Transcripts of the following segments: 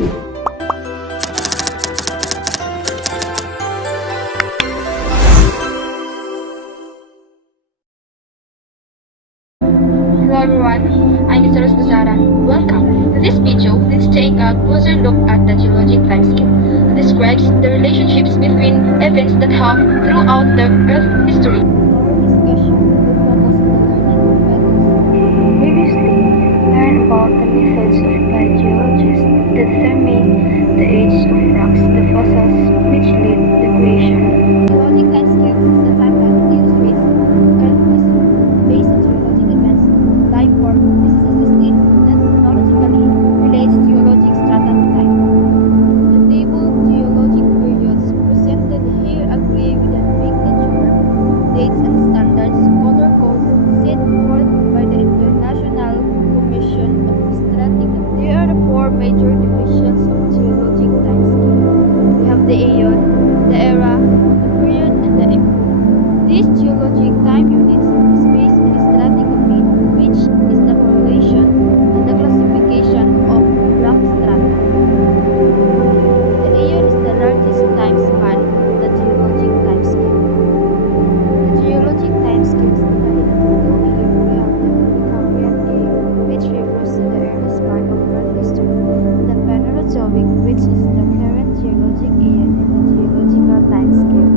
Hello everyone, I'm Mr. Rosdosara. Welcome. In this video, let's take a closer look at the geologic timescale. It describes the relationships between events that have throughout the Earth history. Our discussion will focus on the learning of methods. Previously, learn about the methods of by geologists that determine the age of rocks, the fossils which lead the creation. Geologic timescales is the timeline that illustrates Earth history based on geologic events, life form. This is a system that chronologically relates geologic strata to time. The table of geologic periods presented here agree with the nomenclature, dates and standards, color codes set forth by the International Commission of Stratigraphy. There are the four major divisions of geologic timescale. We have the aeon, the era, the period, and the epoch. These geologic time units is based on stratigraphy, which is the correlation and the classification of rock strata. The aeon is the largest time span of the geologic timescale. The geologic timescale is divided into two eons. We have the Precambrian aeon, which refers to the earliest part of Earth history, the Phanerozoic, which is the current geologic eon in the geological timescale.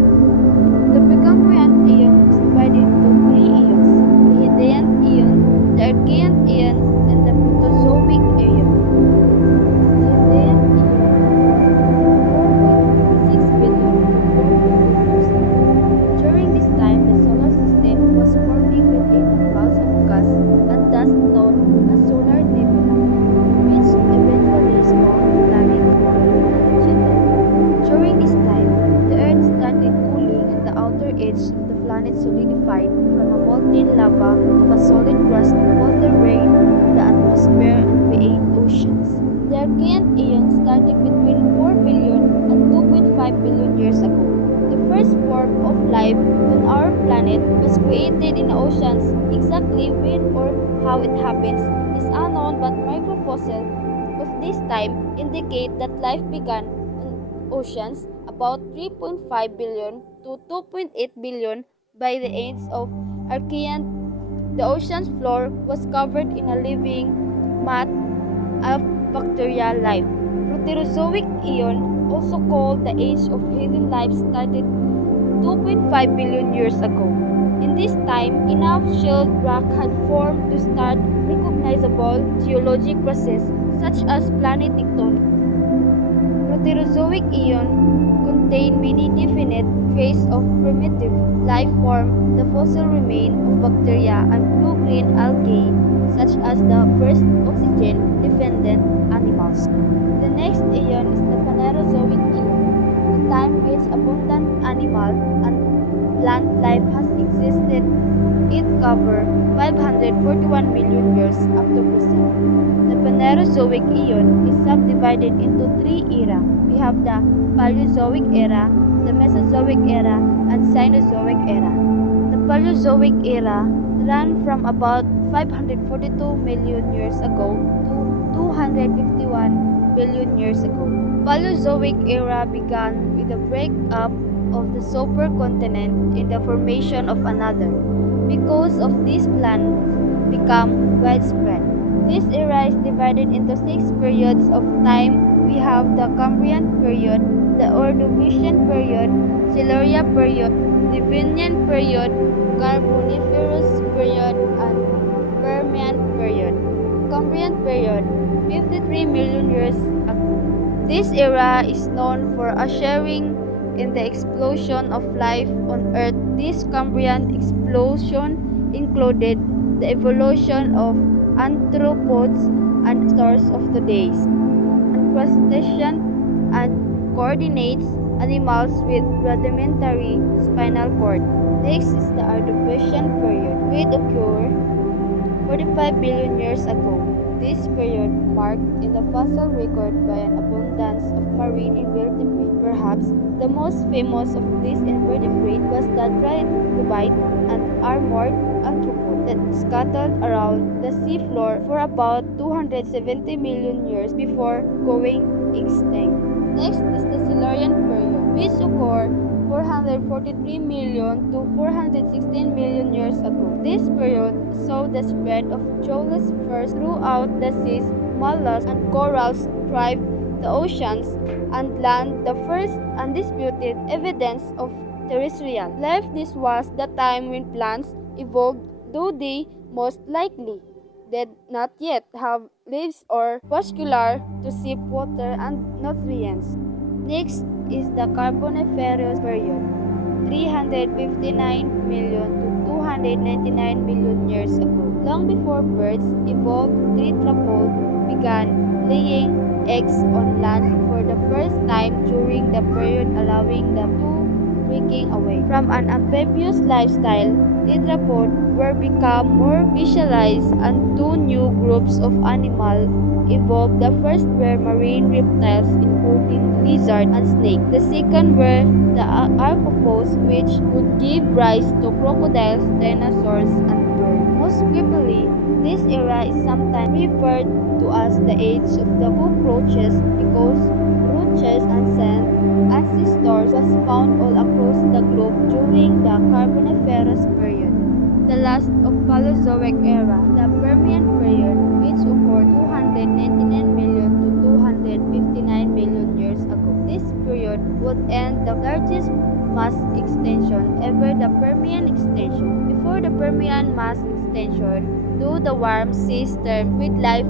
The Precambrian aeon is divided into three eons: the Hadean aeon, the Archean aeon, and the Proterozoic aeon. The Hadean aeon 4.6 billion to 4 billion years ago. During this time, the solar system was forming within the clouds of gas and thus known as solar nebula, which eventually spawned the planet Planet Jupiter. During this time, the Earth started cooling and the outer edge of the planet solidified from a molten lava of a solid crust, water rain from the atmosphere, and create oceans. The Archean aeon started between 4 billion and 2.5 billion years ago. The first form of life on our planet was created in the oceans. Exactly when or how it happens is unknown, but microfossils of this time indicate that life began in oceans about 3.5 billion to 2.8 billion by the age of Archean. The ocean's floor was covered in a living mat of bacterial life. Proterozoic aeon, also called the age of hidden life, started 2.5 billion years ago. In this time, enough shelled rock had formed to start recognizable geologic processes such as planet tectonic. Proterozoic aeon contain many definite traces of primitive life form, the fossil remains of bacteria and blue-green algae, such as the first oxygen-dependent animals. The next aeon is the Phanerozoic aeon, the time which abundant animal and plant life has existed. It covers 541 million years up to present. The Phanerozoic aeon is subdivided into three eras. We have the Paleozoic era, the Mesozoic era, and Cenozoic era. The Paleozoic era ran from about 542 million years ago to 251 billion years ago. Paleozoic era began with the breakup of the supercontinent in the formation of another. Because of this, plants become widespread. This era is divided into 6 periods of time. We have the Cambrian period, the Ordovician period, Silurian period, Devonian period, Carboniferous period, and Permian period. Cambrian period, 53 million years ago. This era is known for ushering in the explosion of life on Earth. This Cambrian explosion included the evolution of arthropods and dinosaurs of today's, and crustaceans and coordinates animals with rudimentary spinal cord. Next is the Ordovician period, which occurred 45 billion years ago. This period marked in the fossil record by an abundance of marine invertebrates. Perhaps the most famous of these invertebrates was the trilobite and armored arthropods that scattered around the seafloor for about 270 million years before going extinct. Next is the Silurian period, which occurred 443 million to 416 million years ago. This period saw the spread of geologist throughout the seas. Mollusks and corals thrived the oceans, and land the first undisputed evidence of terrestrial life. This was the time when plants evolved, though they most likely did not yet have leaves or vascular to sip water and nutrients. Next is the Carboniferous period, 359 million to 299 million years ago. Long before birds evolved, tetrapods began laying eggs on land for the first time during the period, allowing them to breaking away from an amphibious lifestyle. Tetrapods were become more specialized, and two new groups of animals evolved. The first were marine reptiles, including lizard and snake. The second were the arthropods, which would give rise to crocodiles, dinosaurs, and birds. Most creepily, this era is sometimes referred to as the age of the cockroaches because roaches and sand ancestors was found all across the globe during the Carboniferous period. The last of Paleozoic era, the Permian period, which occurred 299 million to 259 million years ago. This period would end the largest mass extinction ever, the Permian extinction. Before the Permian mass extinction, though the warm seas termed with life,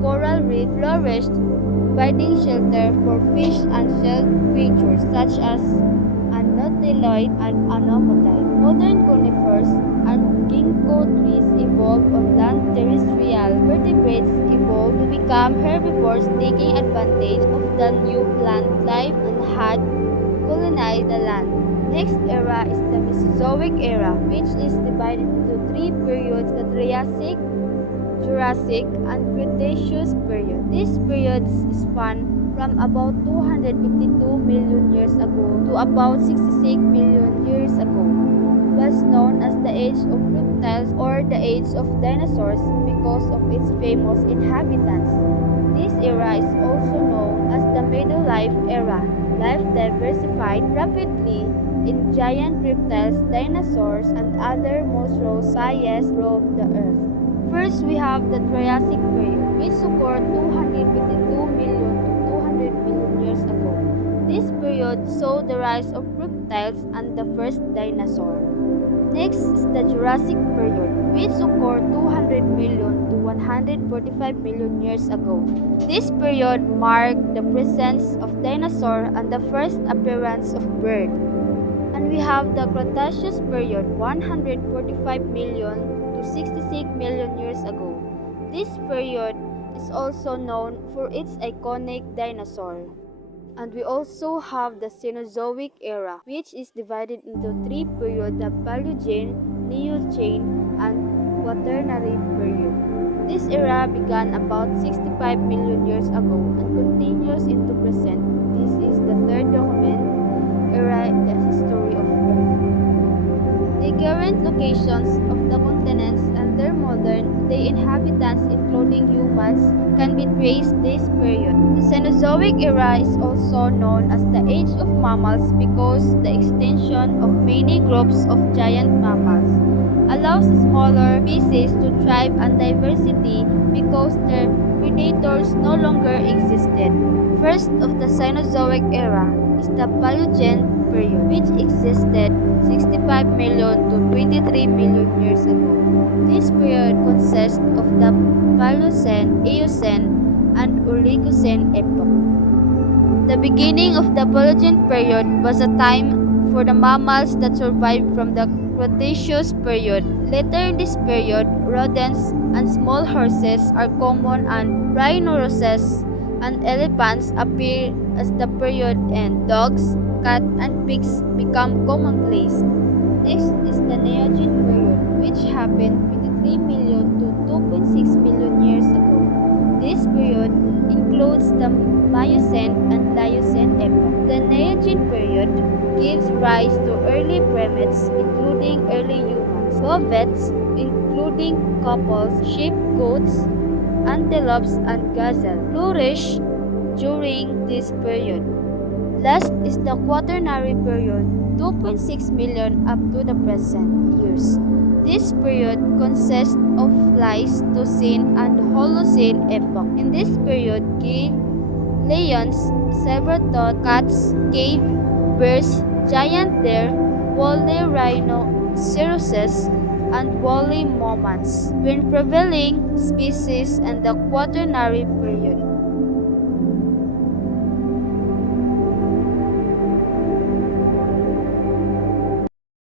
coral reef flourished, providing shelter for fish and shell creatures such as anatelloid and anomotide. Modern conifers and ginkgo trees evolved on land. Terrestrial vertebrates evolved to become herbivores, taking advantage of the new plant life and had colonized the land. Next era is the Mesozoic era, which is divided into three periods: the Triassic, Jurassic, and Cretaceous period. These periods span from about 252 million years ago to about 66 million years ago. Was known as the Age of Reptiles or the Age of Dinosaurs because of its famous inhabitants. This era is also known as the Middle Life era. Life diversified rapidly in giant reptiles, dinosaurs, and other monstrosities roamed the earth. First, we have the Triassic period, which occurred 252 million to 200 million years ago. This period saw the rise of reptiles and the first dinosaur. Next is the Jurassic period, which occurred 200 million to 145 million years ago. This period marked the presence of dinosaurs and the first appearance of birds. And we have the Cretaceous period, 145 million to 66 million years ago. This period is also known for its iconic dinosaur. And we also have the Cenozoic era, which is divided into three periods: the Paleogene, Neogene, and Quaternary period. This era began about 65 million years ago and continues into present. This is the third document era in the history of Earth. The current locations of the continents and their modern-day inhabitants, including humans, can be traced this period. The Cenozoic era is also known as the Age of Mammals because the extinction of many groups of giant mammals allows smaller species to thrive, and diversity because their predators no longer existed. First of the Cenozoic era is the Paleogene period, which existed 65 million to 23 million years ago. This period consists of the Paleocene, Eocene, and Oligocene epoch. The beginning of the Paleogene period was a time for the mammals that survived from the Cretaceous period. Later in this period, rodents and small horses are common, and rhinoceroses and elephants appear as the period ends. Dogs, cats, and pigs become commonplace. Next is the Neogene period, which happened 23 million to 2.6 million years ago. This period includes the Miocene and Pliocene epoch. The Neogene period gives rise to early primates, including early humans. Bovetes including couples, sheep, goats, antelopes, and gazelle, flourished during this period. Last is the Quaternary period, 2.6 million up to the present years. This period consists of Pleistocene and Holocene epoch. In this period, lions, saber-toothed cats, cave bears, giant deer, woolly rhinoceroses, and woolly mammoths were prevailing species in the Quaternary period.